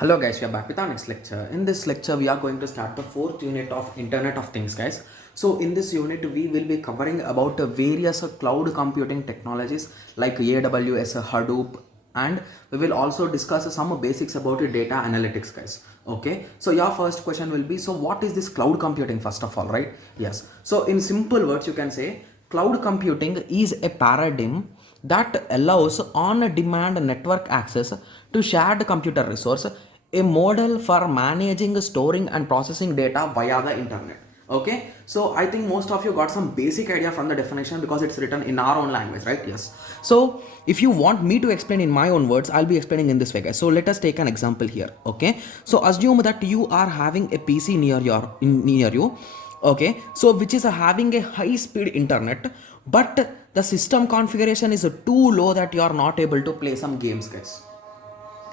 Hello guys, we are back with our next lecture. In this lecture, we are going to start the fourth unit of Internet of Things, guys. So in this unit, we will be covering about various cloud computing technologies like AWS, Hadoop, and we will also discuss some basics about data analytics, guys. Okay, so your first question will be, so what is this cloud computing first of all, right? Yes. So in simple words, you can say cloud computing is a paradigm that allows on-demand network access to shared computer resource, a model for managing, storing and processing data via the internet. Okay, so I think most of you got some basic idea from the definition because it's written in our own language, right? Yes. So if you want me to explain in my own words, I'll be explaining in this way, guys. So let us take an example here. Okay, so assume that you are having a PC near you. Okay, so which is having a high speed internet, but the system configuration is too low that you are not able to play some games, guys.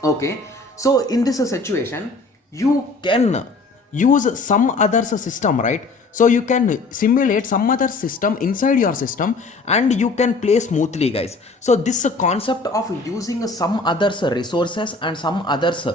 Okay, so in this situation you can use some other system, right? So you can simulate some other system inside your system and you can play smoothly, guys. So this concept of using some others resources and some others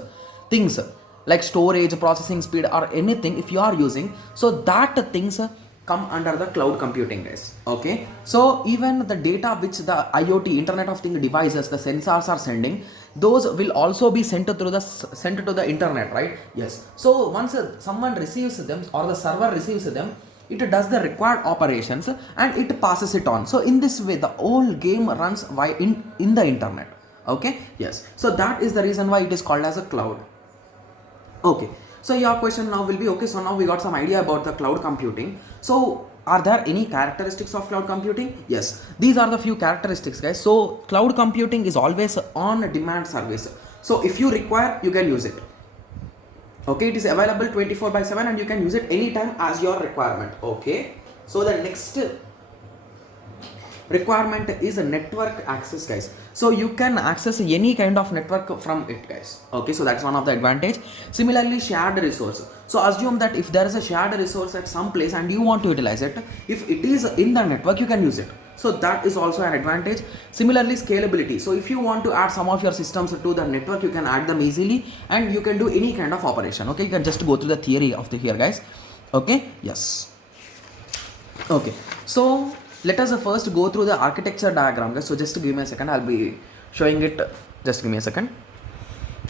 things like storage, processing speed or anything, if you are using, so that things come under the cloud computing, guys. Okay, so even the data which the IoT, Internet of Things devices, the sensors are sending, those will also be sent to the internet, right? Yes. So once someone receives them or the server receives them, it does the required operations and it passes it on. So in this way the whole game runs in the internet. Okay, yes. So that is the reason why it is called as a cloud. Okay, so your question now will be, okay, so now we got some idea about the cloud computing. So are there any characteristics of cloud computing? Yes, these are the few characteristics, guys. So cloud computing is always on demand service. So if you require, you can use it. Okay, it is available 24/7 and you can use it anytime as your requirement. Okay, so the next requirement is a network access, guys. So you can access any kind of network from it, guys. Okay, so that's one of the advantage. Similarly, shared resource. So assume that if there is a shared resource at some place and you want to utilize it, if it is in the network, you can use it. So that is also an advantage. Similarly, scalability. So if you want to add some of your systems to the network, you can add them easily and you can do any kind of operation. Okay, you can just go through the theory of the here, guys. Okay, yes. Okay, so let us first go through the architecture diagram, guys. So just give me a second, I'll be showing it. Just give me a second.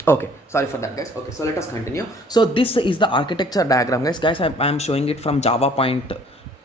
Okay, sorry for that, guys. Okay, so let us continue. So this is the architecture diagram, guys. I am showing it from Java Point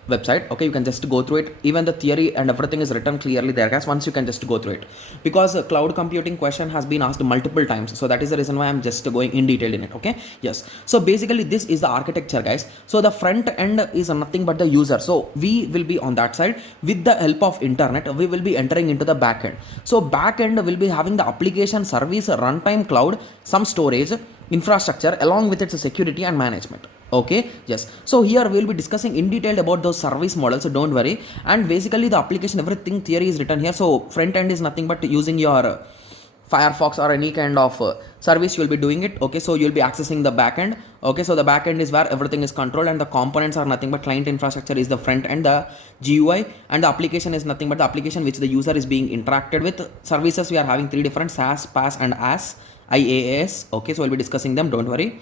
website. Okay, you can just go through it. Even the theory and everything is written clearly there, guys. Once you can just go through it, because cloud computing question has been asked multiple times, so that is the reason why I'm just going in detail in it. Okay, yes. So basically this is the architecture, guys. So the front end is nothing but the user, so we will be on that side. With the help of internet, we will be entering into the back end. So back end will be having the application service, runtime cloud, some storage infrastructure along with its security and management. Okay, yes. So here we will be discussing in detail about those service models, so don't worry. And basically the application, everything theory is written here. So front end is nothing but using your Firefox or any kind of service, you will be doing it. Okay, so you will be accessing the backend. Okay, so the backend is where everything is controlled and the components are nothing but client infrastructure is the front end, the GUI, and the application is nothing but the application which the user is being interacted with. Services we are having three different: SaaS, PaaS and IaaS. Okay, so we'll be discussing them, don't worry.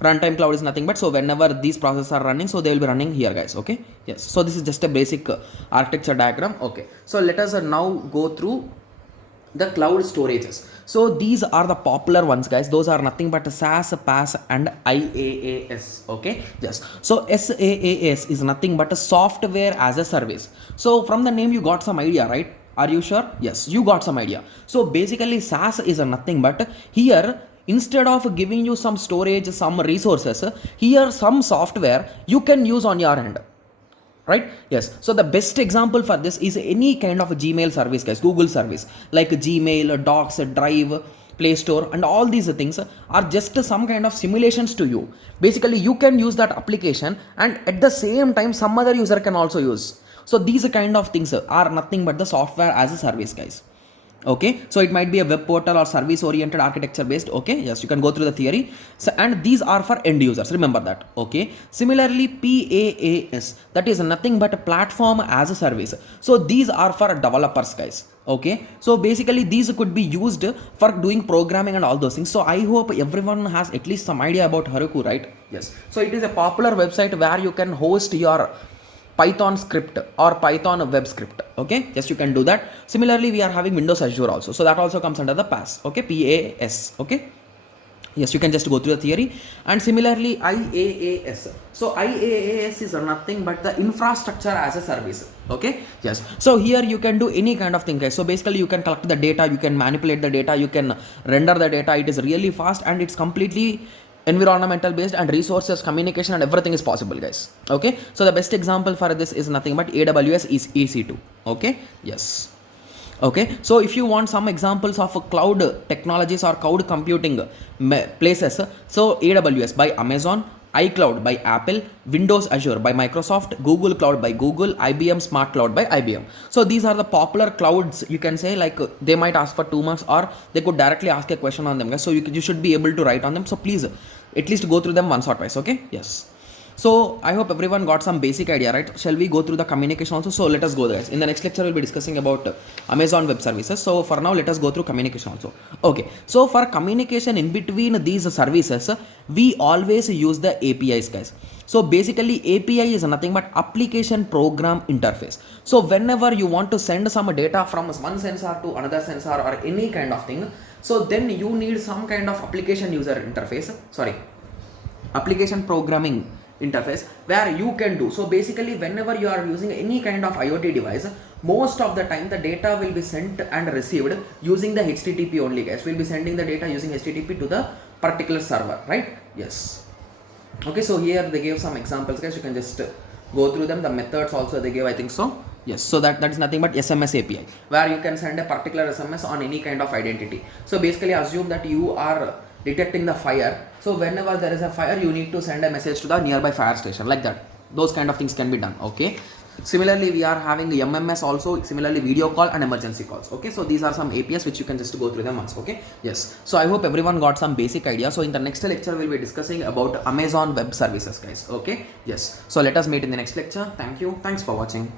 Runtime cloud is nothing but, so whenever these processes are running, so they will be running here, guys. Okay, yes. So this is just a basic architecture diagram. Okay, so let us now go through the cloud storages. So these are the popular ones, guys. Those are nothing but SaaS, PaaS and IaaS. Okay, yes. So SaaS is nothing but a software as a service. So from the name you got some idea, right? Are you sure? Yes, you got some idea. So basically SaaS is a nothing but, here instead of giving you some storage, some resources, here some software you can use on your end, right? Yes. So the best example for this is any kind of a Gmail service, guys. Google service like Gmail, Docs, Drive, Play Store and all these things are just some kind of simulations to you. Basically you can use that application and at the same time some other user can also use. So these kind of things are nothing but the software as a service, guys. Okay, so it might be a web portal or service oriented architecture based. Okay, yes, you can go through the theory. So, and these are for end users, remember that. Okay, similarly PaaS, that is nothing but a platform as a service. So these are for developers, guys. Okay, so basically these could be used for doing programming and all those things. So I hope everyone has at least some idea about Heroku, right? Yes, so it is a popular website where you can host your Python script or Python web script. Okay, yes, you can do that. Similarly, we are having Windows Azure also, so that also comes under the PaaS. Okay, PaaS. Okay, yes, you can just go through the theory. And similarly IaaS, so IaaS is nothing but the infrastructure as a service. Okay, yes, so here you can do any kind of thing, guys. So basically you can collect the data, you can manipulate the data, you can render the data. It is really fast and it's completely environmental based, and resources, communication and everything is possible, guys. Okay, so the best example for this is nothing but AWS is EC2. Okay, yes. Okay, so if you want some examples of cloud technologies or cloud computing places, so AWS by Amazon, iCloud by Apple, Windows Azure by Microsoft, Google Cloud by Google, IBM Smart Cloud by IBM. So these are the popular clouds, you can say. Like they might ask for 2 marks or they could directly ask a question on them, guys. So you should be able to write on them. So please at least go through them once or twice. Okay, yes. So I hope everyone got some basic idea, right? Shall we go through the communication also? So let us go there, guys. In the next lecture, we'll be discussing about Amazon Web Services. So for now, let us go through communication also. Okay. So for communication in between these services, we always use the APIs, guys. So basically API is nothing but application program interface. So whenever you want to send some data from one sensor to another sensor or any kind of thing, so then you need some kind of application user interface, application programming interface where you can do. So basically whenever you are using any kind of IoT device, most of the time the data will be sent and received using the HTTP only, guys. We'll be sending the data using HTTP to the particular server, right? Yes. Okay, so here they gave some examples, guys. You can just go through them. The methods also they gave, I think so. Yes, so that is nothing but SMS API, where you can send a particular SMS on any kind of identity. So basically assume that you are detecting the fire. So whenever there is a fire, you need to send a message to the nearby fire station, like that. Those kind of things can be done. Okay. Similarly, we are having the MMS also, similarly video call and emergency calls. Okay, so these are some APIs which you can just go through them once. Okay, yes. So I hope everyone got some basic idea. So in the next lecture, we'll be discussing about Amazon Web Services, guys. Okay, yes. So let us meet in the next lecture. Thank you. Thanks for watching.